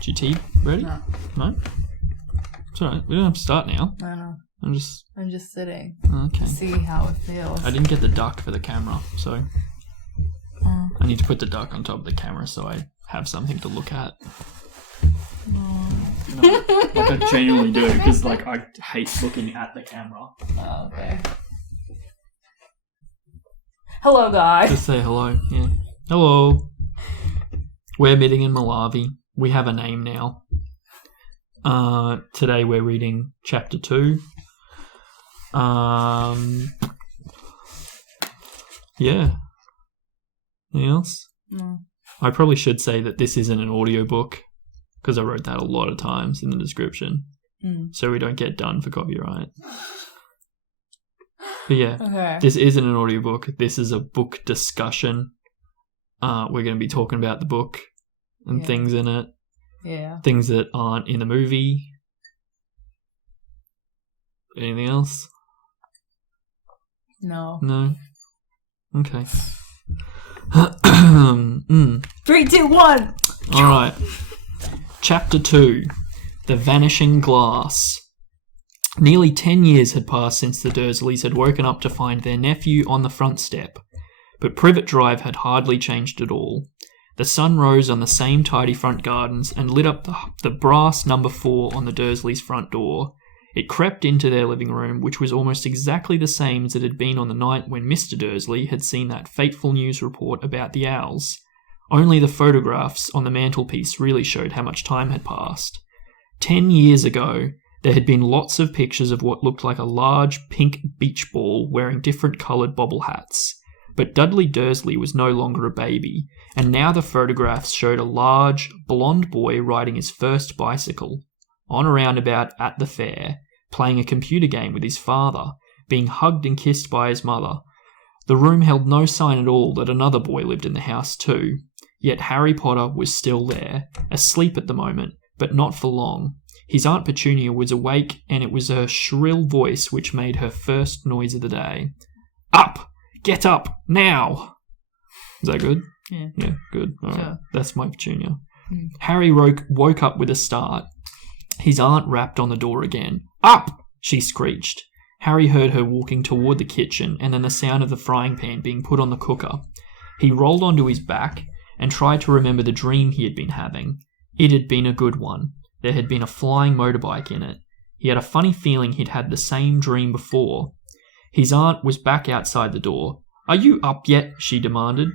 GT, ready? No? It's alright, we don't have to start now. I know. I'm just sitting. Okay. To see how it feels. I didn't get the duck for the camera, so I need to put the duck on top of the camera so I have something to look at. No, like I genuinely do, because like I hate looking at the camera. Okay. Hello, guys. Just say hello. Yeah. Hello. We're meeting in Molavi. We have a name now. Today we're reading chapter 2. Yeah. Anything else? No. I probably should say that this isn't an audiobook, because I wrote that a lot of times in the description. So we don't get done for copyright. But yeah, Okay. This isn't an audiobook. This is a book discussion. We're going to be talking about the book and things in it. Yeah. Things that aren't in the movie. Anything else? No. No? Okay. 3, 2, 1! Alright. Chapter 2. The Vanishing Glass. Nearly 10 years had passed since the Dursleys had woken up to find their nephew on the front step, but Privet Drive had hardly changed at all. The sun rose on the same tidy front gardens and lit up the brass number 4 on the Dursleys' front door. It crept into their living room, which was almost exactly the same as it had been on the night when Mr. Dursley had seen that fateful news report about the owls. Only the photographs on the mantelpiece really showed how much time had passed. 10 years ago, there had been lots of pictures of what looked like a large pink beach ball wearing different coloured bobble hats. But Dudley Dursley was no longer a baby, and now the photographs showed a large, blonde boy riding his first bicycle, on a roundabout at the fair, playing a computer game with his father, being hugged and kissed by his mother. The room held no sign at all that another boy lived in the house too, yet Harry Potter was still there, asleep at the moment, but not for long. His Aunt Petunia was awake, and it was her shrill voice which made her first noise of the day. Up! Get up! Now! Is that good? Yeah. Yeah, good. All right. Sure. That's my Petunia. Harry woke up with a start. His aunt rapped on the door again. Up! She screeched. Harry heard her walking toward the kitchen, and then the sound of the frying pan being put on the cooker. He rolled onto his back and tried to remember the dream he had been having. It had been a good one. There had been a flying motorbike in it. He had a funny feeling he'd had the same dream before. His aunt was back outside the door. Are you up yet? She demanded.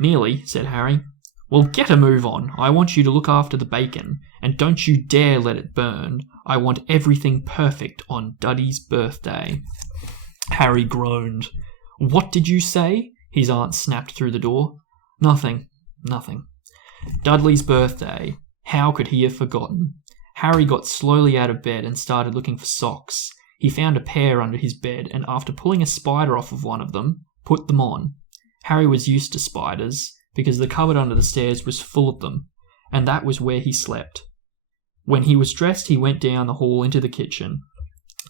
Nearly, said Harry. Well, get a move on. I want you to look after the bacon, and don't you dare let it burn. I want everything perfect on Duddy's birthday. Harry groaned. What did you say? His aunt snapped through the door. Nothing. Dudley's birthday. How could he have forgotten? Harry got slowly out of bed and started looking for socks. He found a pair under his bed and after pulling a spider off of one of them, put them on. Harry was used to spiders, because the cupboard under the stairs was full of them, and that was where he slept. When he was dressed, he went down the hall into the kitchen.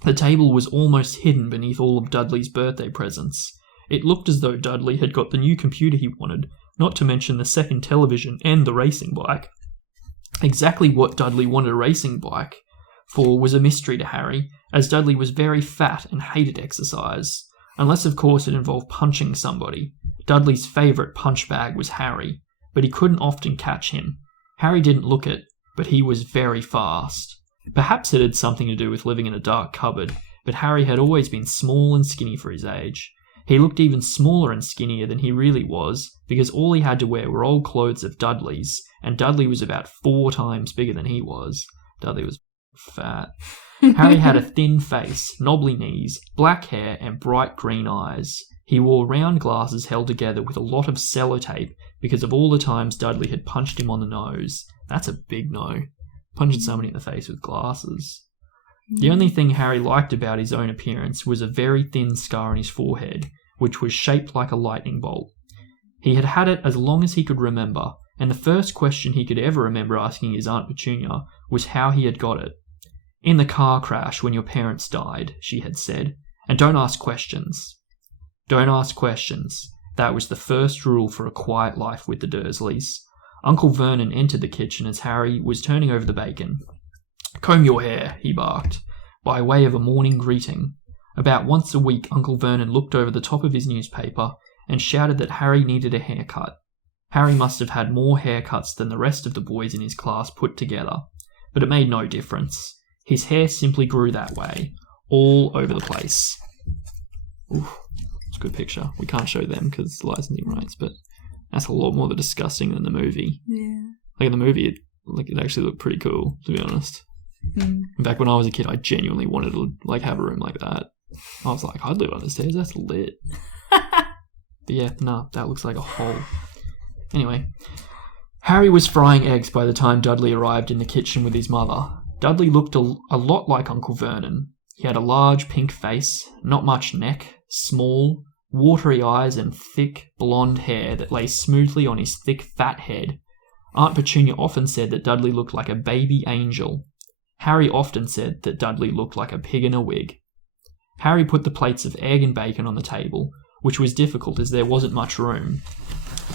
The table was almost hidden beneath all of Dudley's birthday presents. It looked as though Dudley had got the new computer he wanted, not to mention the second television and the racing bike. Exactly what Dudley wanted a racing bike for was a mystery to Harry, as Dudley was very fat and hated exercise, unless of course it involved punching somebody. Dudley's favourite punch bag was Harry, but he couldn't often catch him. Harry didn't look it, but he was very fast. Perhaps it had something to do with living in a dark cupboard, but Harry had always been small and skinny for his age. He looked even smaller and skinnier than he really was, because all he had to wear were old clothes of Dudley's, and Dudley was about 4 times bigger than he was. Dudley was fat. Harry had a thin face, knobbly knees, black hair, and bright green eyes. He wore round glasses held together with a lot of sellotape because of all the times Dudley had punched him on the nose. That's a big no. Punching somebody in the face with glasses. The only thing Harry liked about his own appearance was a very thin scar on his forehead, which was shaped like a lightning bolt. He had had it as long as he could remember, and the first question he could ever remember asking his Aunt Petunia was how he had got it. In the car crash when your parents died, she had said, and don't ask questions. Don't ask questions. That was the first rule for a quiet life with the Dursleys. Uncle Vernon entered the kitchen as Harry was turning over the bacon. "Comb your hair," he barked, by way of a morning greeting. About once a week, Uncle Vernon looked over the top of his newspaper and shouted that Harry needed a haircut. Harry must have had more haircuts than the rest of the boys in his class put together, but it made no difference. His hair simply grew that way, all over the place. Oof, it's a good picture. We can't show them because it's licensing rights, but that's a lot more disgusting than the movie. Yeah. Like in the movie, it actually looked pretty cool, to be honest. Mm. In fact, when I was a kid, I genuinely wanted to have a room like that. I was like, I'd live on the stairs. That's lit. But yeah, nah, that looks like a hole. Anyway, Harry was frying eggs by the time Dudley arrived in the kitchen with his mother. Dudley looked a lot like Uncle Vernon. He had a large pink face, not much neck, small, watery eyes and thick, blonde hair that lay smoothly on his thick, fat head. Aunt Petunia often said that Dudley looked like a baby angel. Harry often said that Dudley looked like a pig in a wig. Harry put the plates of egg and bacon on the table, which was difficult as there wasn't much room.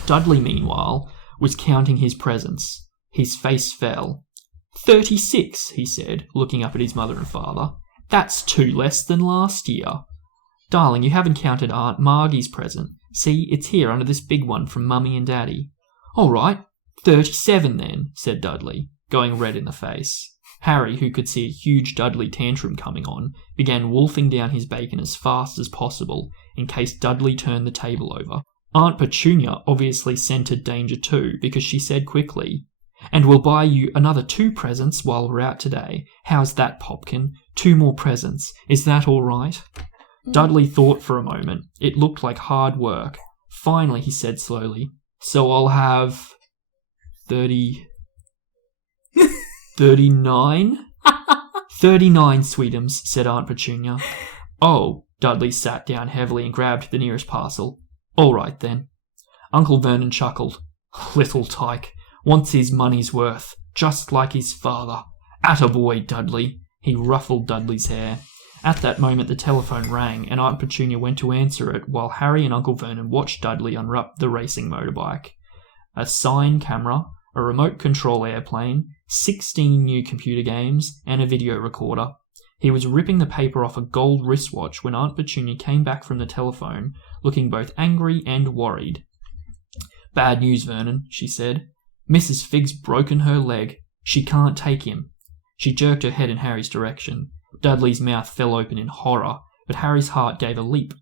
Dudley, meanwhile, was counting his presents. His face fell. 36, he said, looking up at his mother and father. That's 2 less than last year. Darling, you haven't counted Aunt Margie's present. See, it's here under this big one from Mummy and Daddy. All right, 37 then, said Dudley, going red in the face. Harry, who could see a huge Dudley tantrum coming on, began wolfing down his bacon as fast as possible, in case Dudley turned the table over. Aunt Petunia obviously scented danger too, because she said quickly, "And we'll buy you another 2 presents while we're out today. How's that, Popkin? 2 more presents. Is that all right?" Dudley thought for a moment. It looked like hard work. Finally, he said slowly, "So I'll have 39? 39, sweetums," said Aunt Petunia. "Oh," Dudley sat down heavily and grabbed the nearest parcel. "All right, then." Uncle Vernon chuckled. "Little tyke. Wants his money's worth, just like his father. Attaboy, Dudley." He ruffled Dudley's hair. At that moment the telephone rang, and Aunt Petunia went to answer it while Harry and Uncle Vernon watched Dudley unwrap the racing motorbike. A sign camera, a remote control airplane, 16 new computer games, and a video recorder. He was ripping the paper off a gold wristwatch when Aunt Petunia came back from the telephone, looking both angry and worried. "Bad news, Vernon," she said. "Mrs. Figg's broken her leg. She can't take him." She jerked her head in Harry's direction. Dudley's mouth fell open in horror, but Harry's heart gave a leap.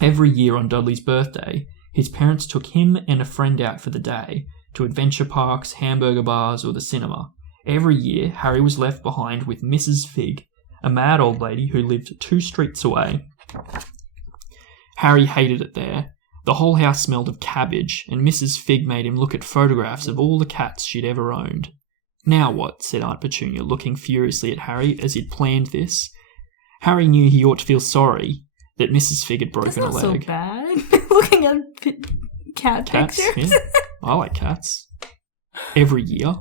Every year on Dudley's birthday, his parents took him and a friend out for the day, to adventure parks, hamburger bars, or the cinema. Every year, Harry was left behind with Mrs. Figg, a mad old lady who lived 2 streets away. Harry hated it there. The whole house smelled of cabbage, and Mrs. Figg made him look at photographs of all the cats she'd ever owned. "Now what?" said Aunt Petunia, looking furiously at Harry as he'd planned this. Harry knew he ought to feel sorry that Mrs. Figg had broken a leg. That's not so bad. Looking at cat Cats, pictures. yeah. I like cats. Every year.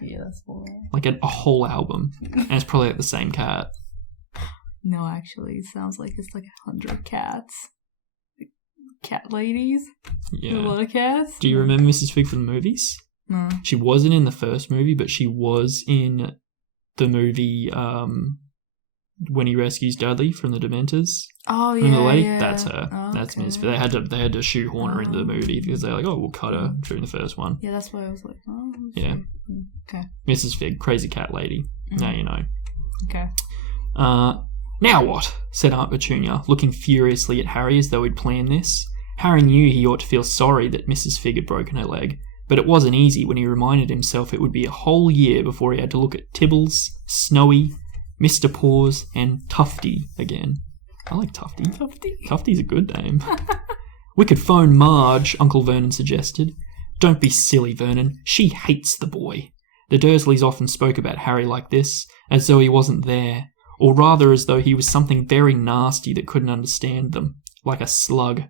Yeah, that's boring. Like a whole album. And it's probably like the same cat. No, actually, it sounds like it's like 100 cats. Cat ladies. Yeah. A lot of cats. Do you remember Mrs. Figg from the movies? No. She wasn't in the first movie, but she was in the movie when he rescues Dudley from the Dementors. Oh yeah, Remember the lady? yeah. That's her. Oh, That's okay. Miss. They had to shoehorn her into the movie because they're like, oh, we'll cut her during the first one. Yeah, that's why I was like, oh. Yeah. Okay. Mrs. Figg, crazy cat lady. Now you know. Okay. Now what? Said Aunt Petunia, looking furiously at Harry as though he'd planned this. Harry knew he ought to feel sorry that Mrs. Figg had broken her leg, but it wasn't easy when he reminded himself it would be a whole year before he had to look at Tibbles, Snowy, Mr. Paws, and Tufty again. I like Tufty. Tufty's a good name. "We could phone Marge," Uncle Vernon suggested. "Don't be silly, Vernon. She hates the boy." The Dursleys often spoke about Harry like this, as though he wasn't there, or rather as though he was something very nasty that couldn't understand them, like a slug.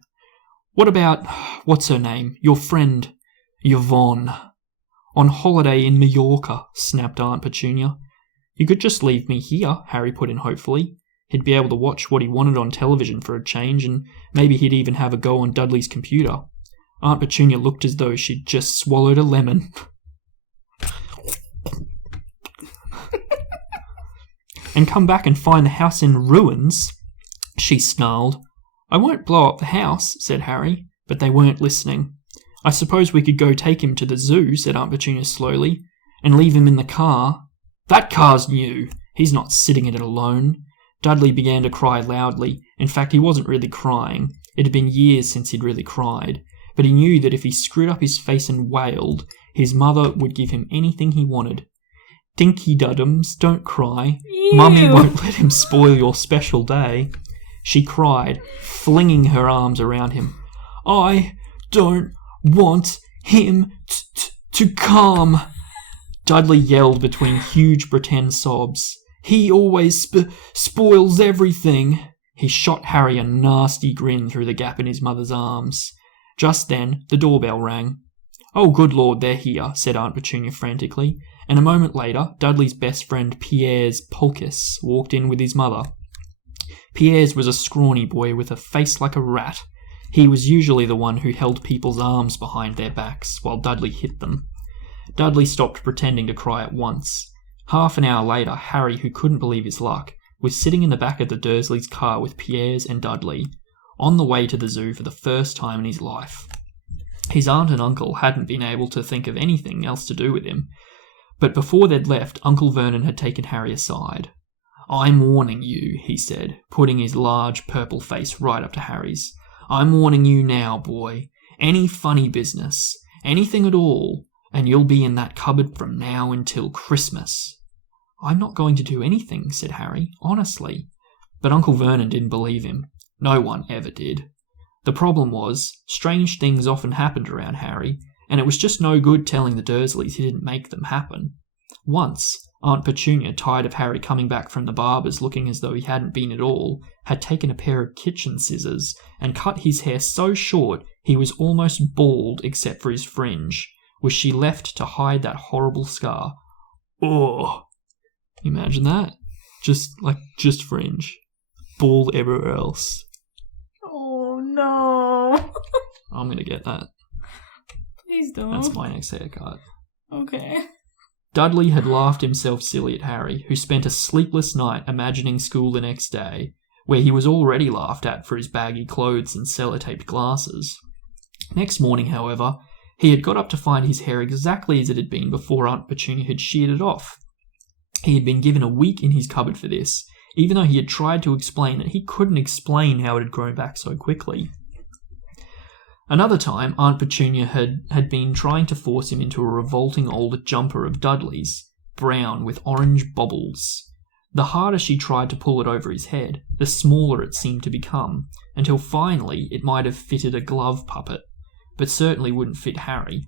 "What about, what's her name, your friend, Yvonne?" "On holiday in Mallorca," snapped Aunt Petunia. "You could just leave me here," Harry put in hopefully. He'd be able to watch what he wanted on television for a change, and maybe he'd even have a go on Dudley's computer. Aunt Petunia looked as though she'd just swallowed a lemon. And come back and find the house in ruins, she snarled. I won't blow up the house, said Harry, but they weren't listening. I suppose we could go take him to the zoo, said Aunt Petunia slowly, and leave him in the car. That car's new. He's not sitting in it alone. Dudley began to cry loudly. In fact, he wasn't really crying. It had been years since he'd really cried. But he knew that if he screwed up his face and wailed, his mother would give him anything he wanted. Dinky Duddums, don't cry. Ew. Mummy won't let him spoil your special day. She cried, flinging her arms around him. I don't want him to come. Dudley yelled between huge pretend sobs. He always spoils everything. He shot Harry a nasty grin through the gap in his mother's arms. Just then, the doorbell rang. Oh, good Lord, they're here, said Aunt Petunia frantically, and a moment later, Dudley's best friend Piers Polkiss walked in with his mother. Piers was a scrawny boy with a face like a rat. He was usually the one who held people's arms behind their backs while Dudley hit them. Dudley stopped pretending to cry at once. Half an hour later, Harry, who couldn't believe his luck, was sitting in the back of the Dursleys' car with Piers and Dudley, on the way to the zoo for the first time in his life. His aunt and uncle hadn't been able to think of anything else to do with him, but before they'd left, Uncle Vernon had taken Harry aside. I'm warning you, he said, putting his large purple face right up to Harry's. I'm warning you now, boy. Any funny business, anything at all, and you'll be in that cupboard from now until Christmas. I'm not going to do anything, said Harry, honestly. But Uncle Vernon didn't believe him. No one ever did. The problem was, strange things often happened around Harry, and it was just no good telling the Dursleys he didn't make them happen. Once, Aunt Petunia, tired of Harry coming back from the barber's looking as though he hadn't been at all, had taken a pair of kitchen scissors and cut his hair so short he was almost bald except for his fringe, which she left to hide that horrible scar. Oh! Imagine that. Just fringe. Bald everywhere else. Oh, no. I'm gonna get that. Please don't. That's my next haircut. Okay. Dudley had laughed himself silly at Harry, who spent a sleepless night imagining school the next day, where he was already laughed at for his baggy clothes and sellotaped glasses. Next morning, however, he had got up to find his hair exactly as it had been before Aunt Petunia had sheared it off. He had been given a week in his cupboard for this, even though he had tried to explain that he couldn't explain how it had grown back so quickly. Another time, Aunt Petunia had been trying to force him into a revolting old jumper of Dudley's, brown with orange bobbles. The harder she tried to pull it over his head, the smaller it seemed to become, until finally it might have fitted a glove puppet, but certainly wouldn't fit Harry.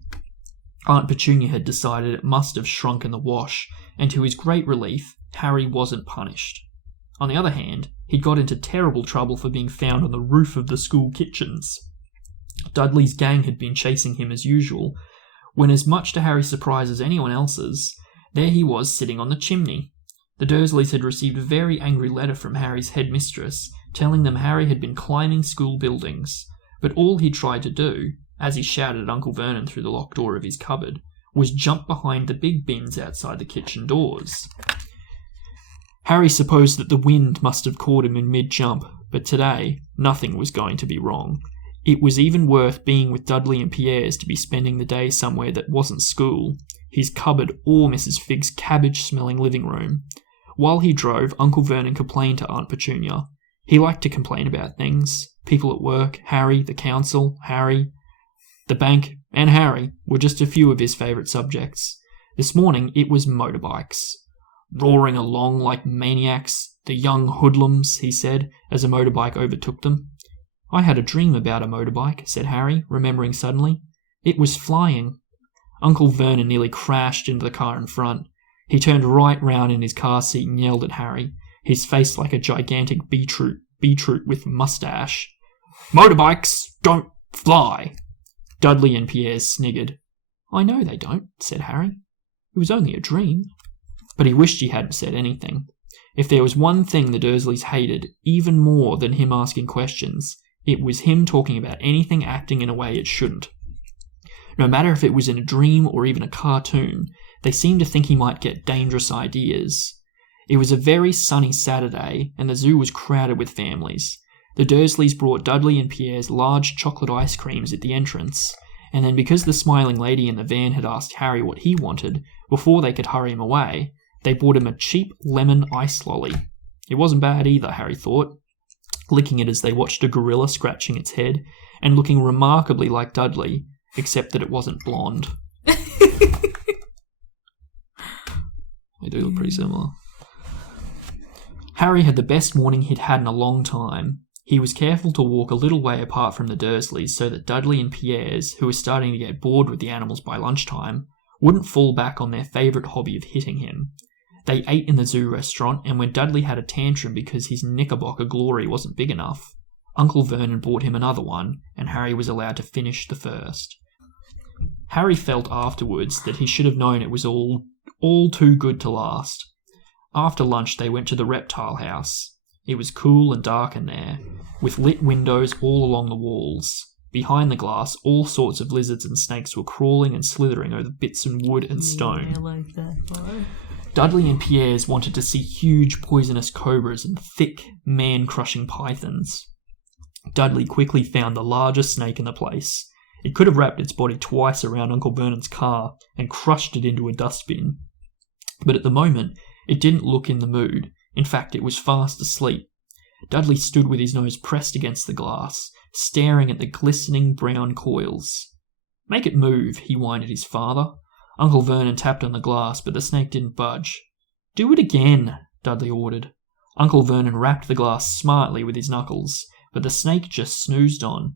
Aunt Petunia had decided it must have shrunk in the wash, and to his great relief, Harry wasn't punished. On the other hand, he'd got into terrible trouble for being found on the roof of the school kitchens. Dudley's gang had been chasing him as usual, when, as much to Harry's surprise as anyone else's, there he was sitting on the chimney. The Dursleys had received a very angry letter from Harry's headmistress, telling them Harry had been climbing school buildings, but all he tried to do, as he shouted at Uncle Vernon through the locked door of his cupboard, was jump behind the big bins outside the kitchen doors. Harry supposed that the wind must have caught him in mid-jump, but today nothing was going to be wrong. It was even worth being with Dudley and Piers to be spending the day somewhere that wasn't school, his cupboard or Mrs. Figg's cabbage-smelling living room. While he drove, Uncle Vernon complained to Aunt Petunia. He liked to complain about things. People at work, Harry, the council, Harry, the bank, and Harry were just a few of his favourite subjects. This morning it was motorbikes. Roaring along like maniacs, the young hoodlums, he said, as a motorbike overtook them. I had a dream about a motorbike, said Harry, remembering suddenly. It was flying. Uncle Vernon nearly crashed into the car in front. He turned right round in his car seat and yelled at Harry, his face like a gigantic beetroot with moustache. Motorbikes don't fly. Dudley and Piers sniggered. I know they don't, said Harry. It was only a dream. But he wished he hadn't said anything. If there was one thing the Dursleys hated even more than him asking questions, it was him talking about anything acting in a way it shouldn't. No matter if it was in a dream or even a cartoon, they seemed to think he might get dangerous ideas. It was a very sunny Saturday, and the zoo was crowded with families. The Dursleys brought Dudley and Pierre's large chocolate ice creams at the entrance, and then because the smiling lady in the van had asked Harry what he wanted, before they could hurry him away, they bought him a cheap lemon ice lolly. It wasn't bad either, Harry thought, licking it as they watched a gorilla scratching its head, and looking remarkably like Dudley, except that it wasn't blonde. They do look pretty similar. Harry had the best morning he'd had in a long time. He was careful to walk a little way apart from the Dursleys so that Dudley and Pierre's, who were starting to get bored with the animals by lunchtime, wouldn't fall back on their favourite hobby of hitting him. They ate in the zoo restaurant, and when Dudley had a tantrum because his Knickerbocker glory wasn't big enough, Uncle Vernon bought him another one, and Harry was allowed to finish the first. Harry felt afterwards that he should have known it was all too good to last. After lunch they went to the reptile house. It was cool and dark in there, with lit windows all along the walls. Behind the glass, all sorts of lizards and snakes were crawling and slithering over bits of wood and stone. I like that part. Dudley and Pierre's wanted to see huge poisonous cobras and thick, man-crushing pythons. Dudley quickly found the largest snake in the place. It could have wrapped its body twice around Uncle Vernon's car and crushed it into a dustbin. But at the moment, it didn't look in the mood. In fact, it was fast asleep. Dudley stood with his nose pressed against the glass, staring at the glistening brown coils. "Make it move," he whined at his father. Uncle Vernon tapped on the glass, but the snake didn't budge. "Do it again," Dudley ordered. Uncle Vernon rapped the glass smartly with his knuckles, but the snake just snoozed on.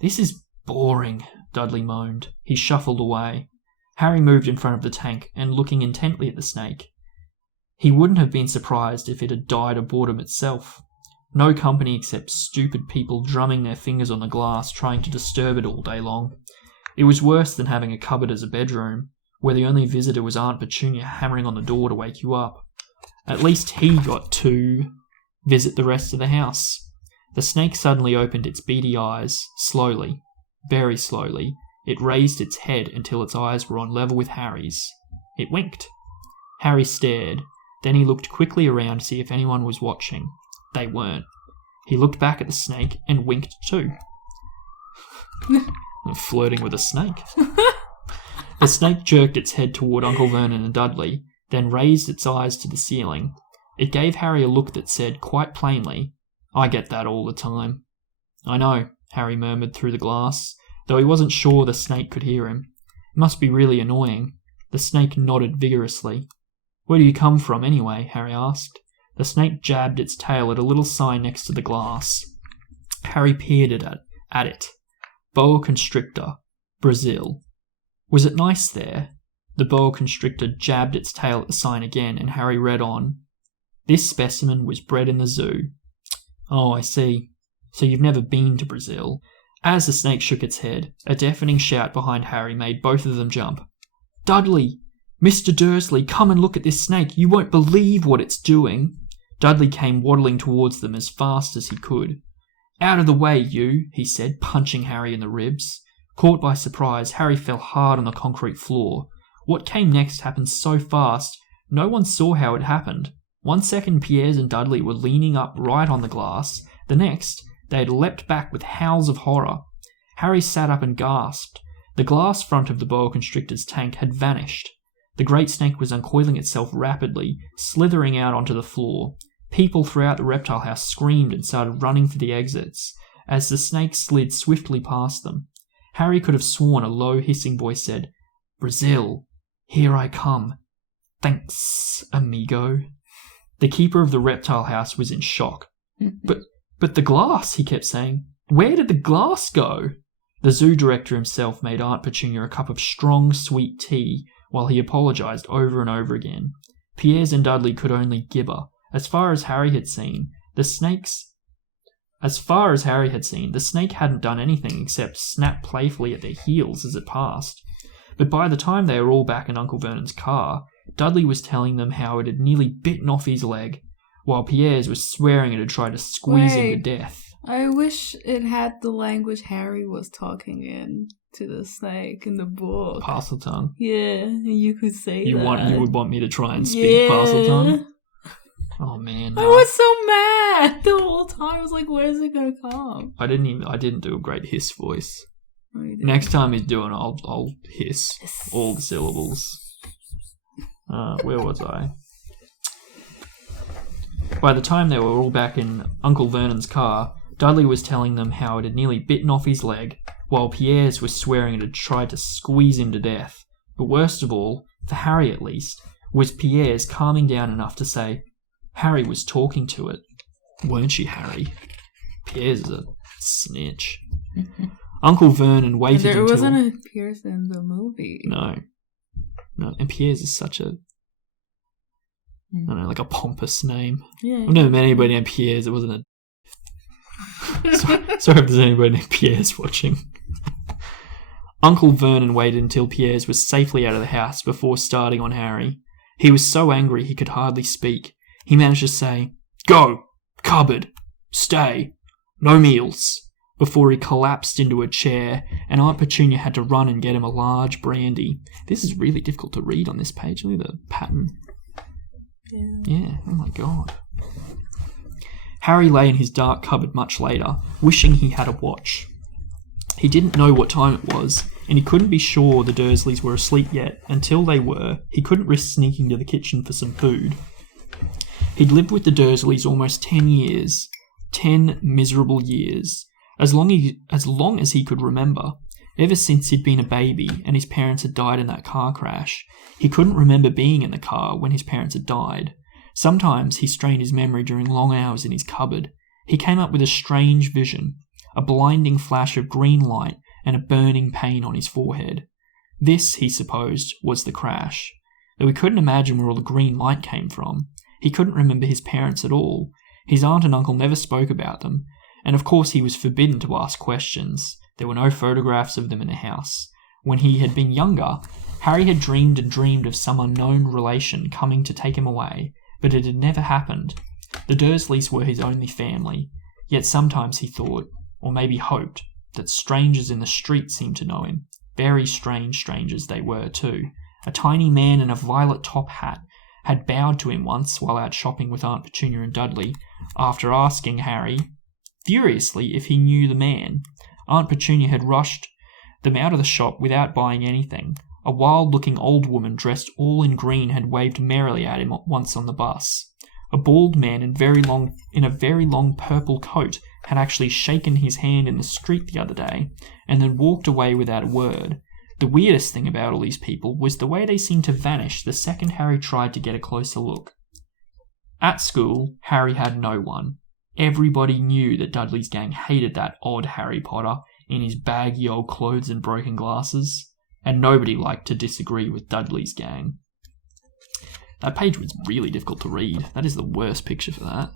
"This is boring," Dudley moaned. He shuffled away. Harry moved in front of the tank and looking intently at the snake. He wouldn't have been surprised if it had died of boredom itself. No company except stupid people drumming their fingers on the glass trying to disturb it all day long. It was worse than having a cupboard as a bedroom, where the only visitor was Aunt Petunia hammering on the door to wake you up. At least he got to visit the rest of the house. The snake suddenly opened its beady eyes, slowly, very slowly. It raised its head until its eyes were on level with Harry's. It winked. Harry stared. Then he looked quickly around to see if anyone was watching. They weren't. He looked back at the snake and winked too. Flirting with a snake. The snake jerked its head toward Uncle Vernon and Dudley, then raised its eyes to the ceiling. It gave Harry a look that said, quite plainly, "I get that all the time." "I know," Harry murmured through the glass, though he wasn't sure the snake could hear him. "It must be really annoying." The snake nodded vigorously. "Where do you come from, anyway?" Harry asked. The snake jabbed its tail at a little sign next to the glass. Harry peered at it. Boa constrictor, Brazil. Was it nice there? The boa constrictor jabbed its tail at the sign again, and Harry read on. This specimen was bred in the zoo. "Oh, I see. So you've never been to Brazil." As the snake shook its head, a deafening shout behind Harry made both of them jump. "Dudley! Mr. Dursley, come and look at this snake. You won't believe what it's doing." Dudley came waddling towards them as fast as he could. "Out of the way, you," he said, punching Harry in the ribs. Caught by surprise, Harry fell hard on the concrete floor. What came next happened so fast, no one saw how it happened. 1 second, Pierre and Dudley were leaning up right on the glass. The next, they had leapt back with howls of horror. Harry sat up and gasped. The glass front of the boa constrictor's tank had vanished. The great snake was uncoiling itself rapidly, slithering out onto the floor. People throughout the reptile house screamed and started running for the exits, as the snake slid swiftly past them. Harry could have sworn a low, hissing voice said, "Brazil, here I come. Thanks, amigo." The keeper of the reptile house was in shock. But the glass, he kept saying. "Where did the glass go?" The zoo director himself made Aunt Petunia a cup of strong, sweet tea, while he apologised over and over again. Pierre and Dudley could only gibber. As far as Harry had seen, the snake hadn't done anything except snap playfully at their heels as it passed. But by the time they were all back in Uncle Vernon's car, Dudley was telling them how it had nearly bitten off his leg, while Pierre's was swearing it had tried to squeeze him to death. I wish it had the language Harry was talking in to the snake in the book. Parseltongue. Yeah, you could say You that. would want me to try and speak Parseltongue? Oh man, I was so mad the whole time. I was like, "Where's it gonna come?" I didn't do a great hiss voice. Oh, you did. Next time he's doing, I'll hiss all the syllables. Where was I? By the time they were all back in Uncle Vernon's car, Dudley was telling them how it had nearly bitten off his leg, while Pierre's was swearing it had tried to squeeze him to death. But worst of all, for Harry at least, was Pierre's calming down enough to say, Harry was talking to it. Weren't you, Harry? Pierre's is a snitch. Uncle Vernon waited there until... wasn't a Pierce in the movie. No. And Pierre's is such a... I don't know, like a pompous name. Yeah. I've never met anybody named Pierre's. It wasn't a... Sorry if there's anybody named Pierre's watching. Uncle Vernon waited until Pierre's was safely out of the house before starting on Harry. He was so angry he could hardly speak. He managed to say, "Go! Cupboard! Stay! No meals!" before he collapsed into a chair, and Aunt Petunia had to run and get him a large brandy. This is really difficult to read on this page. Look at the pattern. Yeah, oh my god. Harry lay in his dark cupboard much later, wishing he had a watch. He didn't know what time it was, and he couldn't be sure the Dursleys were asleep yet. Until they were, he couldn't risk sneaking to the kitchen for some food. He'd lived with the Dursleys almost 10 years. 10 miserable years. As long as he could remember. Ever since he'd been a baby and his parents had died in that car crash. He couldn't remember being in the car when his parents had died. Sometimes he strained his memory during long hours in his cupboard. He came up with a strange vision. A blinding flash of green light and a burning pain on his forehead. This, he supposed, was the crash. Though he couldn't imagine where all the green light came from. He couldn't remember his parents at all. His aunt and uncle never spoke about them. And of course he was forbidden to ask questions. There were no photographs of them in the house. When he had been younger, Harry had dreamed and dreamed of some unknown relation coming to take him away, but it had never happened. The Dursleys were his only family, yet sometimes he thought, or maybe hoped, that strangers in the street seemed to know him. Very strange strangers they were, too. A tiny man in a violet top hat had bowed to him once while out shopping with Aunt Petunia and Dudley, after asking Harry furiously if he knew the man. Aunt Petunia had rushed them out of the shop without buying anything. A wild-looking old woman dressed all in green had waved merrily at him once on the bus. A bald man in a very long purple coat had actually shaken his hand in the street the other day, and then walked away without a word. The weirdest thing about all these people was the way they seemed to vanish the second Harry tried to get a closer look. At school, Harry had no one. Everybody knew that Dudley's gang hated that odd Harry Potter in his baggy old clothes and broken glasses, and nobody liked to disagree with Dudley's gang. That page was really difficult to read. That is the worst picture for that.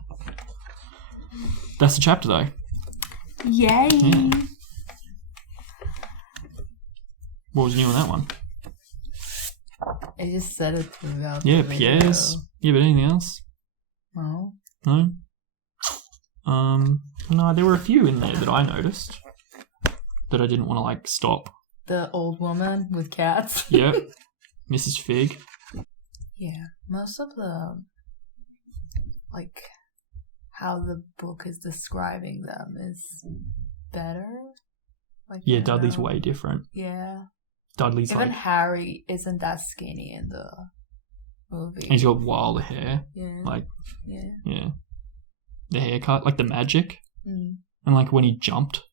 That's the chapter, though. Yay! Yeah. What was new on that one? I just said it throughout. Yeah, Pierre's. Yeah, but anything else? No. No? No, there were a few in there that I noticed that I didn't want to, stop. The old woman with cats. Yep. Mrs. Fig. Yeah, most of the, how the book is describing them is better. Yeah, Dudley's way different. Yeah. Dudley's Even Harry isn't that skinny in the movie. And he's got wilder hair. Yeah. Yeah. The haircut, the magic. Mm. And when he jumped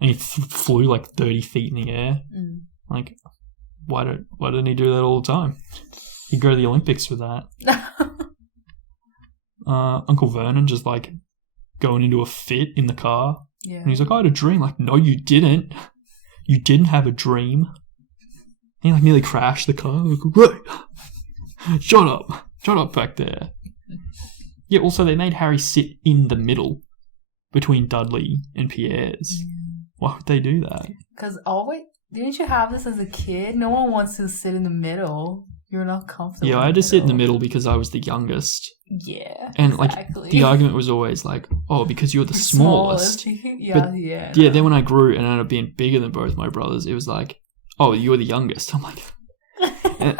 and he flew 30 feet in the air. Mm. Why didn't he do that all the time? He'd go to the Olympics with that. Uncle Vernon just going into a fit in the car. Yeah. And he's like, I had a dream. No, you didn't. You didn't have a dream. And he nearly crashed the car. Right. Shut up back there. Yeah, also they made Harry sit in the middle between Dudley and Pierre's. Why would they do that? Because didn't you have this as a kid? No one wants to sit in the middle. You're not comfortable. Yeah, I had to sit in the middle because I was the youngest. Yeah, and exactly. like the argument was always like, oh, because you're the smallest. Yeah. Then when I grew and ended up being bigger than both my brothers, it was like, oh, you're the youngest. I'm like,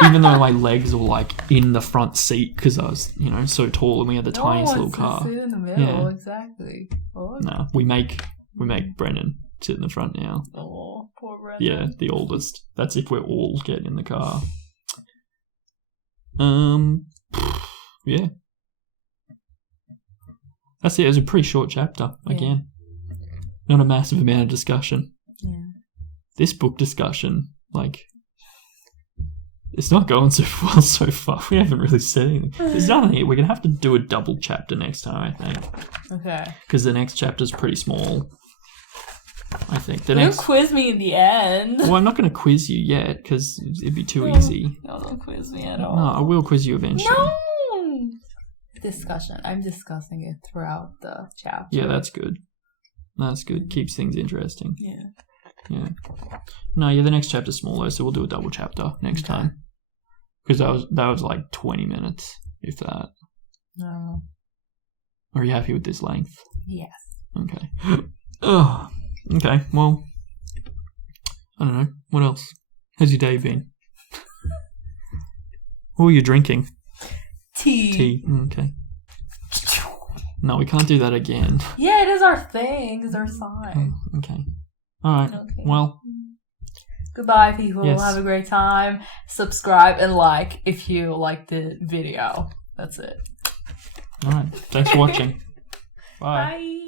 even though my legs were like in the front seat because I was, so tall and we had the tiniest little car. Sit in the middle, exactly. Oh. No, we make Brennan sit in the front now. Oh, poor Brennan. Yeah, the oldest. That's if we're all getting in the car. Yeah. That's it. It was a pretty short chapter, again. Not a massive amount of discussion. Yeah. This book discussion, it's not going so well so far. We haven't really said anything. There's nothing here. We're going to have to do a double chapter next time, I think. Okay. Because the next chapter's pretty small. I think. Don't quiz me in the end. Well, I'm not going to quiz you yet, because it'd be too easy. No, don't quiz me at all. No, I will quiz you eventually. No! Discussion. I'm discussing it throughout the chapter. Yeah, that's good. That's good. Keeps things interesting. Yeah. No, the next chapter's smaller, so we'll do a double chapter next time. Because that was like 20 minutes, if that. No. Are you happy with this length? Yes. Okay. Oh, okay, well, I don't know. What else? How's your day been? What were you drinking? Tea. Okay. No, we can't do that again. Yeah, it is our thing. It's our sign. Okay. All right. Okay. Well. Goodbye, people. Yes. Have a great time. Subscribe and like if you like the video. That's it. All right. Thanks for watching. Bye. Bye.